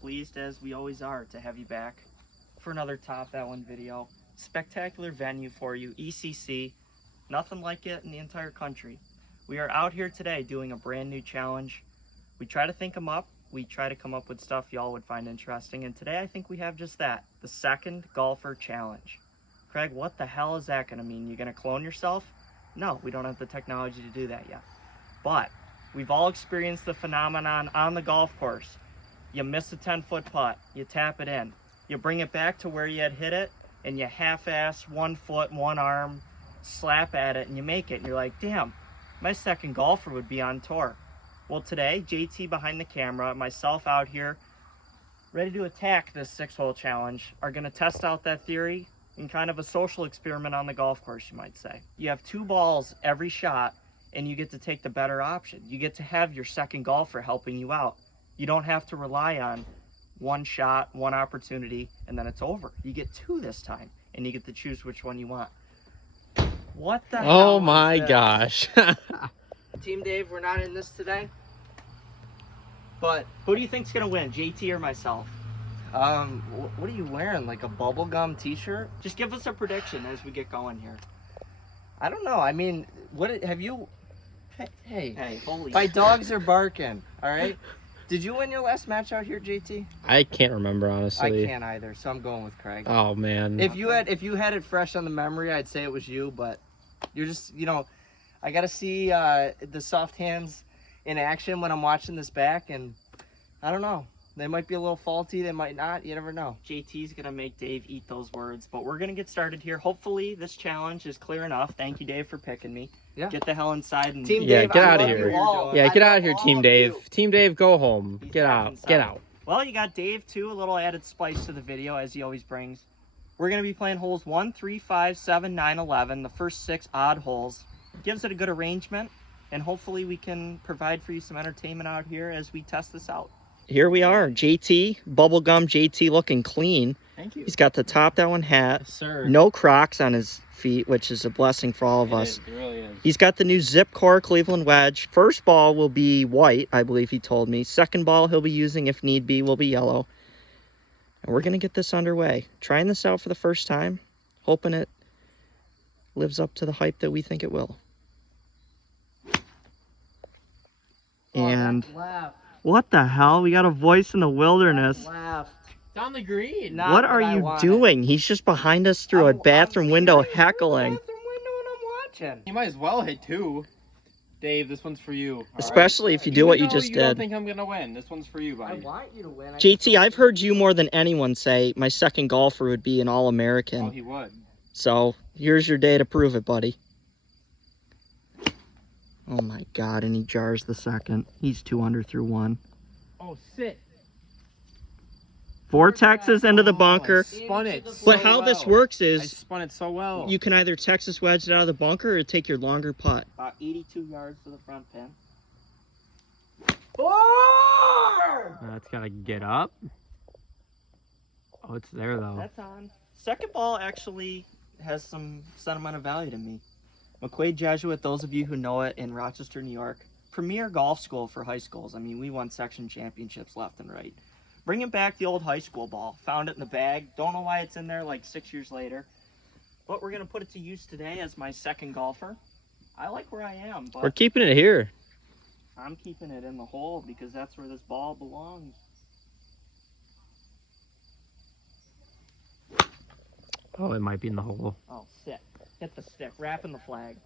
pleased as we always are to have you back for another Top That One video. Spectacular venue for you, ECC. Nothing like it in the entire country. We are out here today doing a brand new challenge. We try to think them up. We try to come up with stuff y'all would find interesting. And today I think we have just that, the Second Golfer Challenge. Craig, what the hell is that going to mean? You're going to clone yourself? No, we don't have the technology to do that yet. But we've all experienced the phenomenon on the golf course. You miss a 10-foot putt, you tap it in. You bring it back to where you had hit it, and you half-ass 1 foot, 1 arm, slap at it, and you make it. And you're like, damn, my second golfer would be on tour. Well, today, JT behind the camera, myself out here, ready to attack this 6-hole challenge, are going to test out that theory in kind of a social experiment on the golf course, you might say. You have 2 balls every shot, and you get to take the better option. You get to have your second golfer helping you out. You don't have to rely on 1 shot, 1 opportunity, and then it's over. You get 2 this time, and you get to choose which one you want. What the hell? Oh my gosh. Team Dave, we're not in this today. But who do you think's gonna win, JT or myself? What are you wearing? Like a bubblegum t-shirt? Just give us a prediction as we get going here. I don't know. I mean, what have you? Hey, holy! My dogs are barking. All right. Did you win your last match out here, JT? I can't remember, honestly. I can't either, so I'm going with Craig. Oh man. If you had it fresh on the memory, I'd say it was you, but you're just, I gotta see the soft hands in action when I'm watching this back, and I don't know. They might be a little faulty, they might not, you never know. JT's gonna make Dave eat those words, but we're gonna get started here. Hopefully this challenge is clear enough. Thank you, Dave, for picking me. Yeah. Get the hell inside and Team Dave, get out of here. Yeah, get out of here, Team Dave. Team Dave, go home. Get out. Get out. Well, you got Dave too, a little added spice to the video as he always brings. We're gonna be playing holes 1, 3, 5, 7, 9, 11, the first 6 odd holes. Gives it a good arrangement, and hopefully we can provide for you some entertainment out here as we test this out. Here we are, JT, bubblegum JT, looking clean. Thank you. He's got the Top That One hat. Yes, sir. No Crocs on his feet, which is a blessing for all of us. It really is. He's got the new Zip Core Cleveland wedge. First ball will be white, I believe he told me. Second ball he'll be using, if need be, will be yellow. And we're going to get this underway. Trying this out for the first time, hoping it lives up to the hype that we think it will. And what the hell? We got a voice in the wilderness. Left. Down the green. What are you doing? He's just behind us through a bathroom window heckling. Bathroom window and I'm watching. You might as well hit 2. Dave, this one's for you. Especially if you do what you just did. You don't think I'm gonna win. This one's for you, buddy. I want you to win. JT, I've heard you more than anyone say my second golfer would be an All-American. Oh, he would. So here's your day to prove it, buddy. Oh my God, and he jars the second. He's 2 under through 1. Oh, sit. Vortexes into the bunker. Spun it. But how this works I is spun it so well. you can either Texas wedge it out of the bunker or take your longer putt. About 82 yards to the front pin. That's gotta get up. Oh, it's there though. That's on. Second ball actually has some sentimental value to me. McQuaid Jesuit, those of you who know it, in Rochester, New York. Premier golf school for high schools. I mean, we won section championships left and right. Bringing back the old high school ball. Found it in the bag. Don't know why it's in there like 6 years later. But we're going to put it to use today as my second golfer. I like where I am, but we're keeping it here. I'm keeping it in the hole because that's where this ball belongs. Oh, it might be in the hole. Oh, sick. Hit the stick. Wrapping the flag.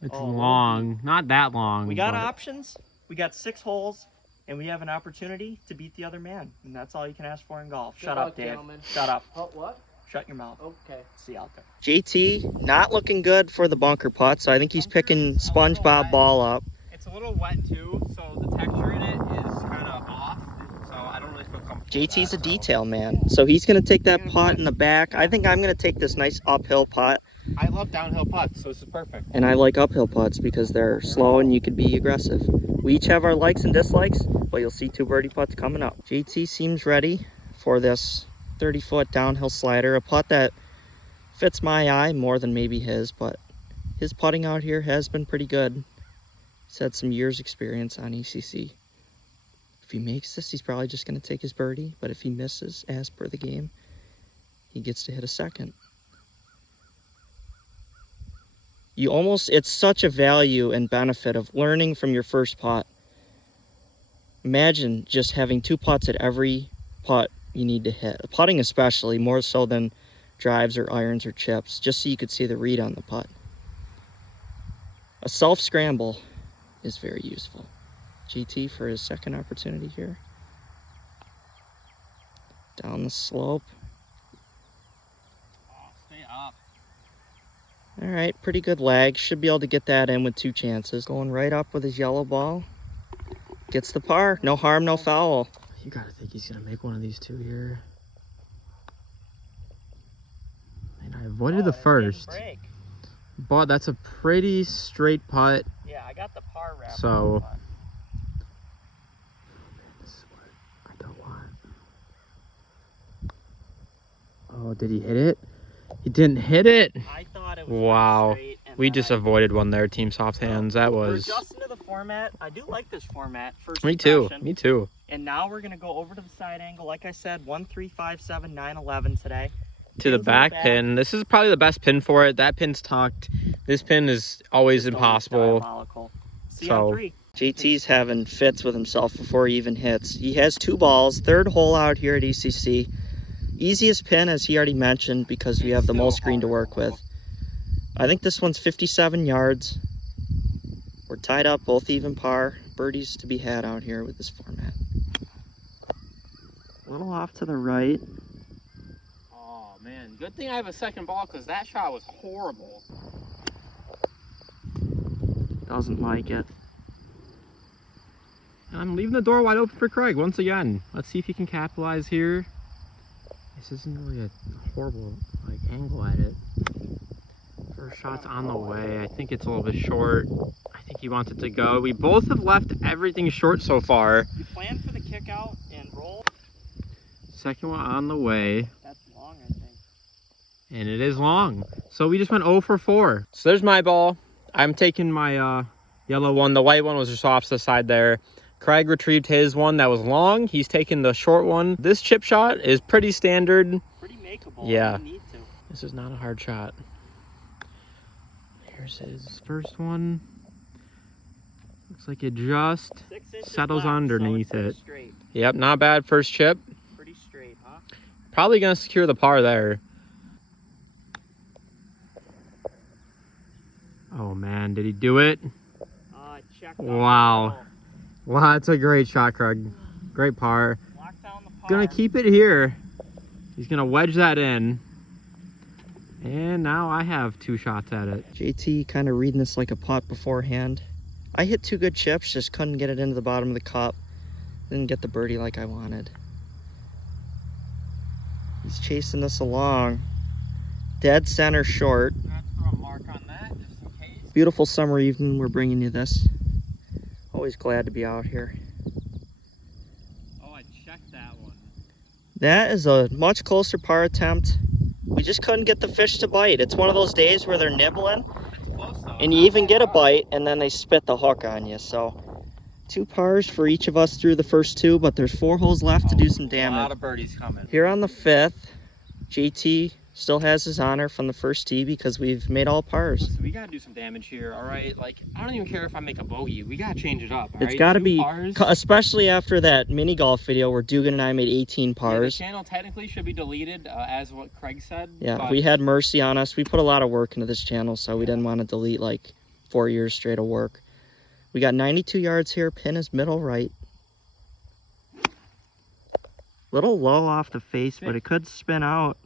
It's long. Not that long. We got options. We got 6 holes. And we have an opportunity to beat the other man. And that's all you can ask for in golf. Shut up, Dave. Gentlemen. Shut up. Oh, what? Shut your mouth. Okay. See you out there. JT, not looking good for the bunker putt, so I think he's picking SpongeBob ball up. It's a little wet too, so the texture in it is kind of off. So I don't really feel comfortable. JT's a detail man. So he's going to take that putt in the back. I think I'm going to take this nice uphill putt. I love downhill putts, so this is perfect. And I like uphill putts because they're slow and you could be aggressive. We each have our likes and dislikes, but you'll see 2 birdie putts coming up. JT seems ready for this 30-foot downhill slider, a putt that fits my eye more than maybe his, but his putting out here has been pretty good. He's had some years experience on ECC. he makes this, he's probably just going to take his birdie. But if he misses, as per the game, he gets to hit a second. It's such a value and benefit of learning from your first putt. Imagine just having 2 putts at every putt you need to hit. Putting especially, more so than drives or irons or chips, just so you could see the read on the putt. A self-scramble is very useful. GT for his second opportunity here. Down the slope. Oh, stay up. All right, pretty good lag. Should be able to get that in with 2 chances. Going right up with his yellow ball. Gets the par. No harm, no foul. You gotta think he's gonna make one of these 2 here. And I avoided the first. But that's a pretty straight putt. Yeah, I got the par wrap. So this is what I don't want. Oh, did he hit it? He didn't hit it. I thought it was wow. straight, and We just avoided one there, Team Soft Hands. That was. We're adjusting to the format. I do like this format. First Me too. impression. Me too. And now we're gonna go over to the side angle. Like I said, 1, 3, 5, 7, 9, 11 today. To the back pin. This is probably the best pin for it. That pin's tucked. This pin is always impossible. So JT's having fits with himself before he even hits. He has 2 balls. 3rd hole out here at ECC. Easiest pin, as he already mentioned, because we have the most green to work with. I think this one's 57 yards. We're tied up, both even par. Birdies to be had out here with this format. A little off to the right. Oh man, good thing I have a second ball because that shot was horrible. Doesn't like it. And I'm leaving the door wide open for Craig once again. Let's see if he can capitalize here. This isn't really a horrible angle at it. First shot's on the way. I think it's a little bit short. I think he wants it to go. We both have left everything short so far. You plan for the kick out and roll. Second one on the way. That's long, I think. And it is long. So we just went 0 for 4. So there's my ball. I'm taking my yellow one. The white one was just off to the side there. Craig retrieved his one that was long. He's taking the short one. This chip shot is pretty standard. Pretty makeable. Yeah. You need to. This is not a hard shot. Here's his first one. Looks like it just 6 inches settles left, underneath so it. Straight. Yep, not bad first chip. Pretty straight, huh? Probably gonna secure the par there. Oh man, did he do it? Check Wow. Wow, that's a great shot, Craig. Great par. Lock down the par. Gonna keep it here. He's gonna wedge that in. And now I have 2 shots at it. JT kind of reading this like a putt beforehand. I hit 2 good chips, just couldn't get it into the bottom of the cup. Didn't get the birdie like I wanted. He's chasing this along. Dead center short. I'm gonna have to throw a mark on that just in case. Beautiful summer evening, we're bringing you this. Always glad to be out here. Oh, I checked that one. That is a much closer par attempt. We just couldn't get the fish to bite. It's one of those days where they're nibbling, It's close though. and you even get a bite, and then they spit the hook on you. So 2 pars for each of us through the first 2, but there's 4 holes left to do some A lot damage. of birdies coming. Here on the 5th, JT still has his honor from the first tee because we've made all pars. Listen, we gotta do some damage here, all right? Like, I don't even care if I make a bogey. We gotta change it up, all It's right? got to 2 be, pars. especially after that mini golf video where Dugan and I made 18 Yeah, the pars. channel technically should be deleted, as what Craig said. Yeah, but we had mercy on us. We put a lot of work into this channel, so we didn't want to delete like 4 years straight of work. We got 92 yards here. Pin is middle right. Little low off the face, but it could spin out.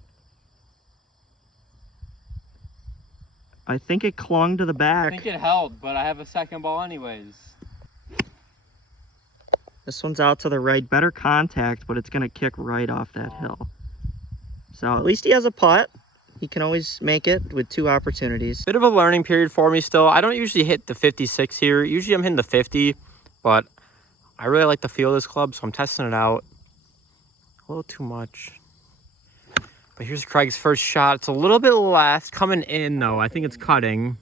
I think it clung to the I back. think it held, but I have a second ball anyways. This one's out to the right. Better contact, but it's going to kick right off that hill. So at least he has a putt. He can always make it with 2 opportunities. Bit of a learning period for me still. I don't usually hit the 56 here. Usually I'm hitting the 50, but I really like the feel of this club, so I'm testing it out. A little too much. But here's Craig's first shot. It's a little bit less coming in though. I think it's cutting.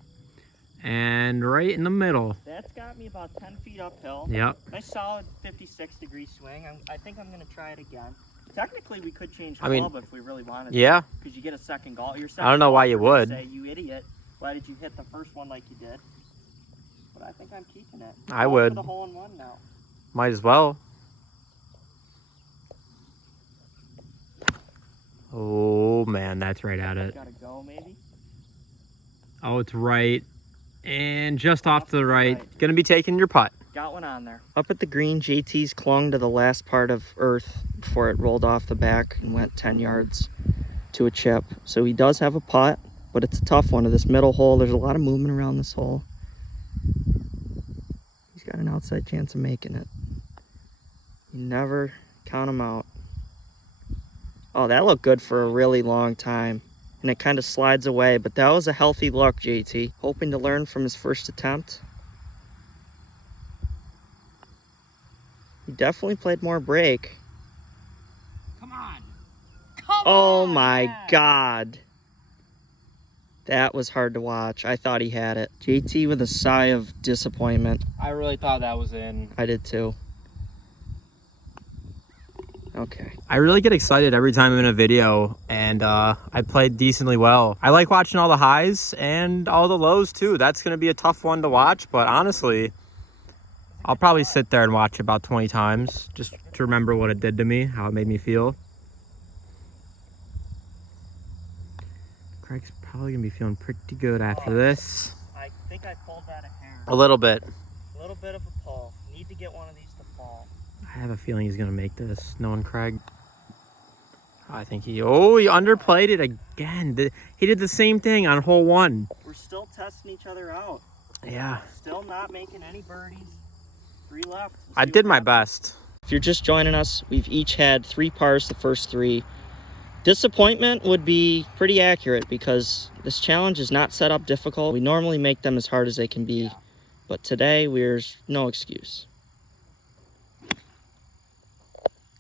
And right in the middle. That's That's got me about 10 feet uphill. Yep. Nice solid 56-degree swing. I think I'm going to try it again. Technically, we could change club if we really wanted to. Yeah. Because you get a second golf. I don't know why you would. Say, you idiot, why did you hit the first one like you did? But I think I'm keeping it. I would. For the hole-in-one now. Might as well. Oh, man, that's right at it. Gotta go, maybe? Oh, it's right. And just off to the right. Gonna be taking your putt. Got one on there. Up at the green, JT's clung to the last part of earth before it rolled off the back and went 10 yards to a chip. So he does have a putt, but it's a tough one to this middle hole. There's a lot of movement around this hole. He's got an outside chance of making it. You never count him out. Oh, that looked good for a really long time. And it kind of slides away, but that was a healthy look, JT. Hoping to learn from his first attempt. He definitely played more break. Come on. Oh my God. That was hard to watch. I thought he had it. JT with a sigh of disappointment. I really thought that was in. I did too. Okay. I really get excited every time I'm in a video, and I played decently well. I like watching all the highs and all the lows too. That's going to be a tough one to watch, but honestly, I'll probably sit there and watch it about 20 times just to remember what it did to me, how it made me feel. Craig's probably going to be feeling pretty good after this. I think I pulled that a hair. A little bit. A little bit of a pull. Need to get one of these to fall. I have a feeling he's going to make this, knowing Craig. I think he underplayed it again. He did the same thing on hole 1. We're still testing each other out. Yeah. Still not making any birdies. 3 left. I did my best. If you're just joining us, we've each had 3 pars the first 3. Disappointment would be pretty accurate because this challenge is not set up difficult. We normally make them as hard as they can be, but today there's no excuse.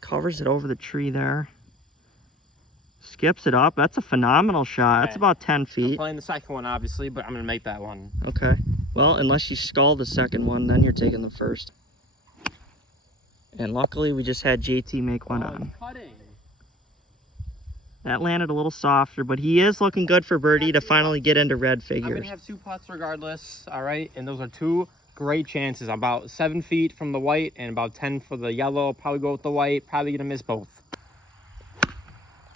Covers it over the tree there. Skips it up. That's a phenomenal shot. That's about 10 feet. I'm playing the second one, obviously, but I'm going to make that one. Okay. Well, unless you skull the second one, then you're taking the first. And luckily, we just had JT make one on. Putting. That landed a little softer, but he is looking good for birdie to finally get into red figures. I'm going to have 2 putts regardless, all right? And those are 2 great chances. About 7 feet from the white and about 10 for the yellow. Probably go with the white. Probably going to miss both.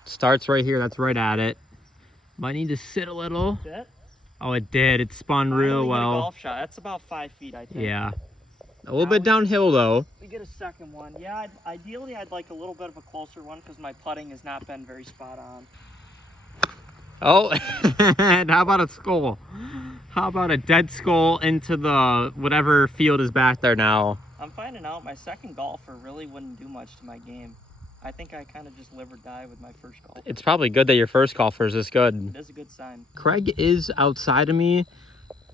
Starts right here. That's right at it. Might need to sit a little. Oh, it did. It spun real well. A golf shot. That's about 5 feet, I think. Yeah. A little bit downhill, though. We get a second one. Yeah, ideally, I'd like a little bit of a closer one because my putting has not been very spot on. Oh, and how about a skull? How about a dead skull into the whatever field is back there now? I'm finding out my second golfer really wouldn't do much to my game. I think I kind of just live or die with my first golf. It's probably good that your first golfer is this good. It is a good sign. Craig is outside of me.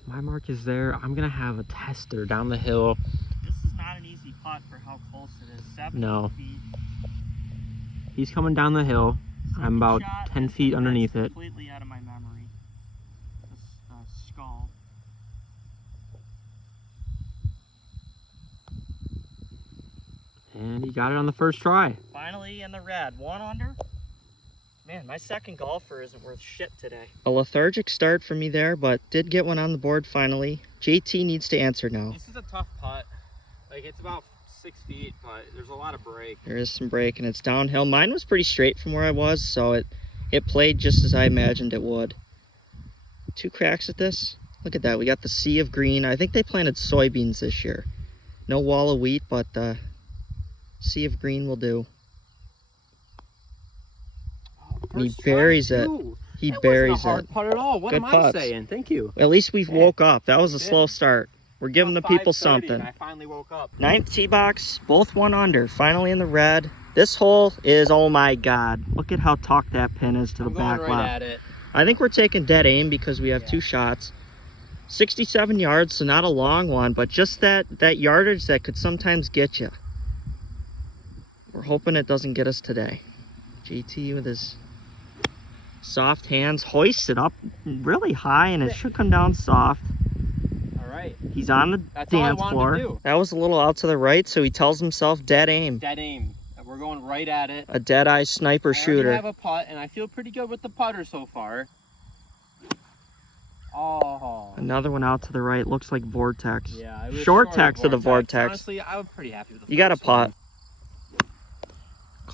My mark is there. I'm going to have a tester down the hill. This is not an easy putt for how close it is. 70 feet. He's coming down the hill. I'm about 10 feet underneath it. Completely out of my memory. This skull. And he got it on the first try. Finally in the red. 1 under. Man, my second golfer isn't worth shit today. A lethargic start for me there, but did get one on the board finally. JT needs to answer now. This is a tough putt. Like, it's about 6 feet, but there's a lot of break. There is some break, and it's downhill. Mine was pretty straight from where I was, so it played just as I imagined it would. 2 cracks at this. Look at that. We got the sea of green. I think they planted soybeans this year. No wall of wheat, but the sea of green will do. He buries it. He buries it. Wasn't a hard putt at all. What am I saying? Thank you. At least we've woke up. That was a slow start. We're giving the people something. I finally woke up. 9th tee box, both 1 under. Finally in the red. This hole is, oh my God. Look at how tucked that pin is to the back left. At it. I think we're taking dead aim because we have 2 shots. 67 yards, so not a long one, but just that yardage that could sometimes get you. We're hoping it doesn't get us today. JT with his soft hands hoists it up really high, and it should come down soft. All right. right. He's on the That's all I dance wanted floor. to do. That was a little out to the right, so he tells himself dead aim. Dead aim. We're going right at it. A dead-eye sniper shooter. I have a putt, and I feel pretty good with the putter so far. Oh. Another one out to the right. Looks like vortex. Yeah, it was short text of the vortex. Honestly, I was pretty happy with the You got a first one. putt.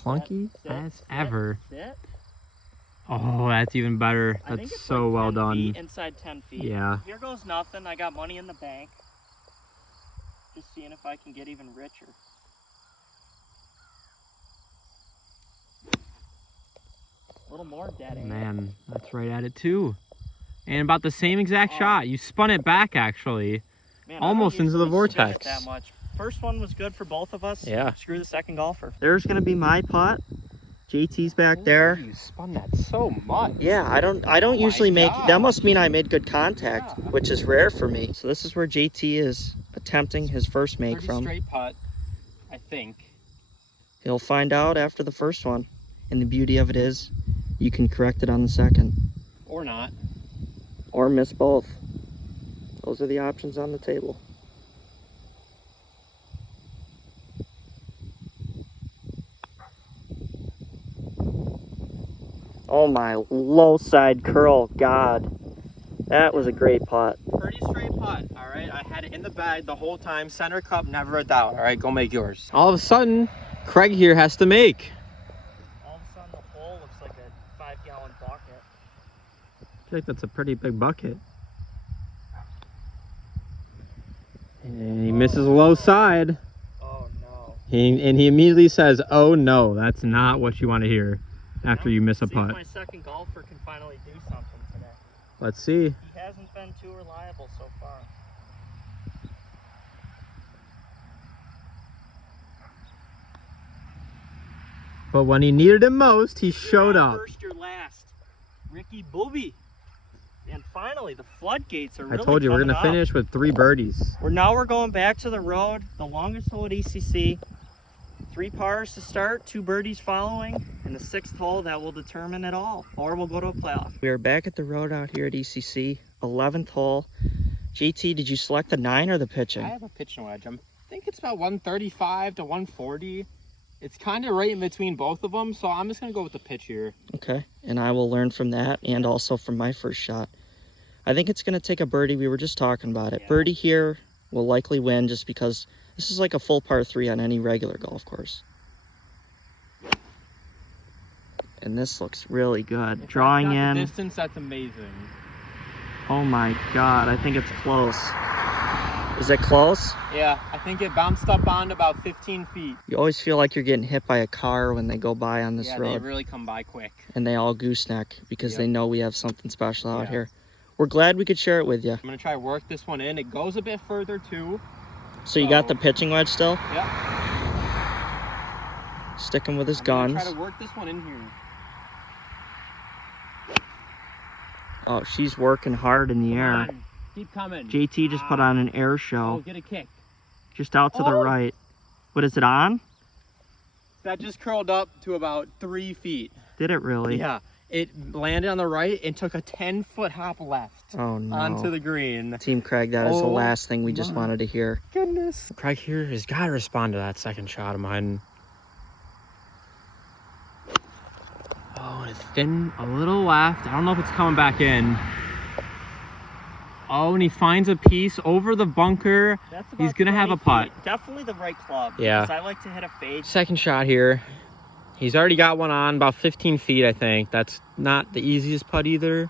Clunky as ever. Sit. Oh, that's even better. I think That's it's so like well 10 done. feet, inside 10 feet. Yeah. Here goes nothing. I got money in the bank. Just seeing if I can get even richer. A little more dead aim. Man, that's right at it too. And about the same exact shot. You spun it back actually. Man, Almost into the usually spin it vortex. that much. First one was good for both of us. Yeah. Screw the second golfer. There's gonna be my putt. JT's back there. You spun that so much. Yeah, I don't usually make gosh. that. Must mean I made good contact, which is rare for me. So this is where JT is attempting his first make Pretty from. straight putt, I think. He'll find out after the first one. And the beauty of it is you can correct it on the second. Or not. Or miss both. Those are the options on the table. Oh my, low side curl, God. That was a great putt. Pretty straight putt, all right? I had it in the bag the whole time. Center cup, never a doubt. All right, go make yours. All of a sudden, Craig here has to make. All of a sudden the hole looks like a 5-gallon bucket. I feel like that's a pretty big bucket. And he misses low side. Oh no. He immediately says, "Oh no, that's not what you want to hear after you miss a See putt." if my second golfer can finally do something today. Let's see. He hasn't been too reliable so far. But when he needed him most, he showed up. First, your last. Ricky Booby. And finally, the floodgates are really I told you we're coming gonna up. finish with 3 birdies. We're going back to the road, the longest hole at ECC. 3 pars to start, 2 birdies following, and the 6th hole that will determine it all. Or we'll go to a playoff. We are back at the road out here at ECC, 11th hole. JT, did you select the 9 or the pitching? I have a pitching wedge. I think it's about 135 to 140. It's kind of right in between both of them, so I'm just gonna go with the pitch here. Okay, and I will learn from that and also from my first shot. I think it's gonna take a birdie. We were just talking about it. Yeah. Birdie here will likely win just because this is like a full par 3 on any regular golf course. And this looks really good. Drawing That's not in. the distance, that's amazing. Oh my God, I think it's close. Is it close? Yeah, I think it bounced up on about 15 feet. You always feel like you're getting hit by a car when they go by on this Yeah, road. they really come by quick. And they all gooseneck because they know we have something special out Yeah. here. We're glad we could share it with you. I'm gonna try to work this one in. It goes a bit further too. So you got the pitching wedge still? Yeah. Sticking with his I'm gonna guns. try to work this one in here. Oh, she's working hard in the air. Come on, keep coming. JT just put on an air Oh, show. get a kick. Just out to the Oh. right. What is it on? That just curled up to about 3 feet. Did it really? Yeah. It landed on the right and took a 10-foot hop left Oh no. onto the green. Team Craig, that is the Oh last thing we just my wanted to hear. Goodness. Craig here has got to respond to that second shot of mine. Oh, and it's thin a little left. I don't know if it's coming back in. Oh, and he finds a piece over the bunker. That's He's about gonna have 20 a putt. feet. Definitely the right club. Yeah. Because I like to hit a fade. Second shot here. He's already got one on about 15 feet, I think. That's not the easiest putt either.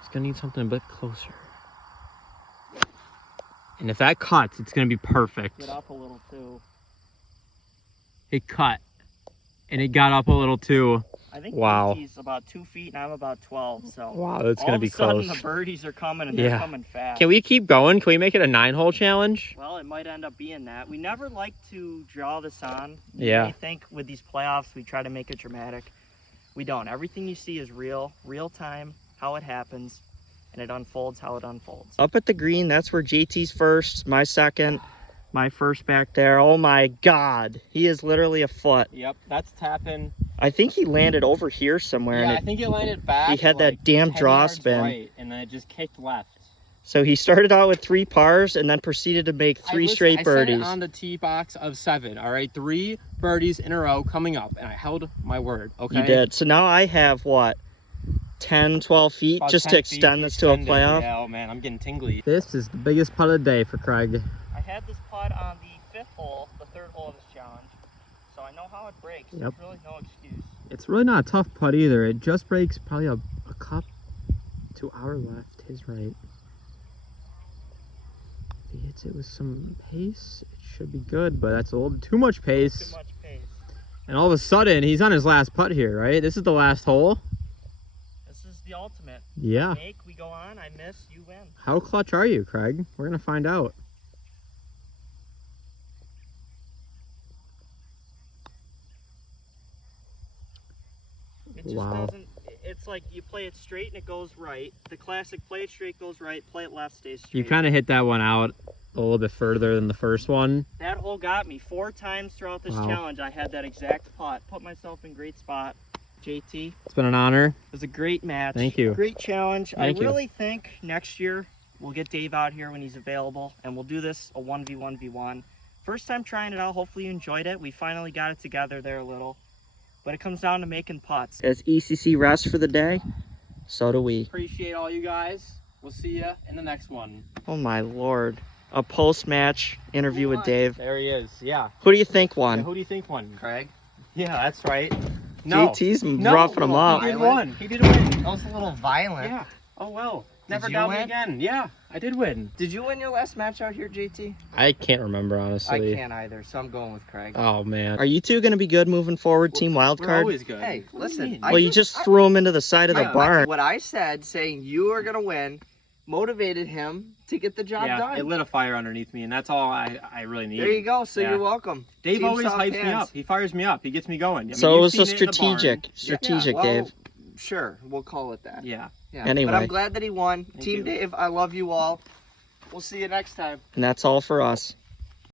He's gonna need something a bit closer. And if that cuts, it's gonna be perfect. Get up a little too. It cut. And it got up a little too. I think Wow. JT's about 2 feet and I'm about 12. So Wow, that's all gonna of be a sudden close. the birdies are coming and Yeah. they're coming fast. Can we keep going? Can we make it a 9-hole challenge? Well, it might end up being that. We never like to draw this on. Yeah. You think with these playoffs we try to make it dramatic. We don't. Everything you see is real time, how it happens, and it unfolds how it unfolds. Up at the green, that's where JT's first, my second, my first back there. Oh my God. He is literally a foot. Yep, that's tapping. I think he landed over here somewhere. Yeah, I and think it landed back. he had that damn 10 draw yards spin. right, and then it just kicked left. So he started out with 3 pars and then proceeded to make 3 straight birdies. I set it on the tee box of 7, all right? 3 birdies in a row coming up, and I held my word, okay? You did. So now I have, what, 10, 12 feet About just 10 to feet extend this to a playoff? Yeah, oh man, I'm getting tingly. This is the biggest putt of the day for Craig. I had this putt on the 5th hole, the 3rd hole of this challenge. So I know how it breaks. Yep. There's really no excuse. It's really not a tough putt either. It just breaks probably a cup to our left, his right. If he hits it with some pace, it should be good, but that's a little too much pace. Too much pace. And all of a sudden, he's on his last putt here, right? This is the last hole. This is the ultimate. Yeah. Make, we go on, I miss, you win. How clutch are you, Craig? We're going to find out. It just Wow. doesn't, it's like you play it straight and it goes right. The classic play it straight goes right, play it left stays straight. You kind of hit that one out a little bit further than the first one. That hole got me 4 times throughout this Wow. challenge. I had that exact putt. Put myself in great spot. JT, It's been an honor. it was a great match. Thank you. Great challenge. Thank I you. really think next year we'll get Dave out here when he's available and we'll do this a 1v1v1. First time trying it out. Hopefully you enjoyed it. We finally got it together there a little. But it comes down to making putts. As ECC rests for the day, so do we. Appreciate all you guys. We'll see you in the next one. Oh my Lord. A post-match interview with Dave. There he is. Yeah. Who do you think won? Yeah, who do you think won? Craig. Yeah, that's right. No. JT's No. roughing him up. He did win. He did win. That was a little violent. Yeah. Oh well. Never you doubt me win? again. Yeah, I did win. Did you win your last match out here, JT? I can't remember honestly. I can't either, so I'm going with Craig. Oh man. Are you two going to be good moving forward, Team We're Wildcard? always good. Hey, What do you listen, mean? Well, you just threw him into the side of the barn. What I said, saying you are going to win, motivated him to get the job yeah, done. it lit a fire underneath me, and that's all I really need. There you go. So Yeah. you're welcome. Dave Team always soft hypes me hands. up. He fires me up. He gets me going. I mean, So it you've was seen a it in the barn. strategic, well, Dave. Sure, we'll call it that. Yeah. Yeah. Anyway. But I'm glad that he won. Thank Team you. Dave, I love you all. We'll see you next time. And that's all for us.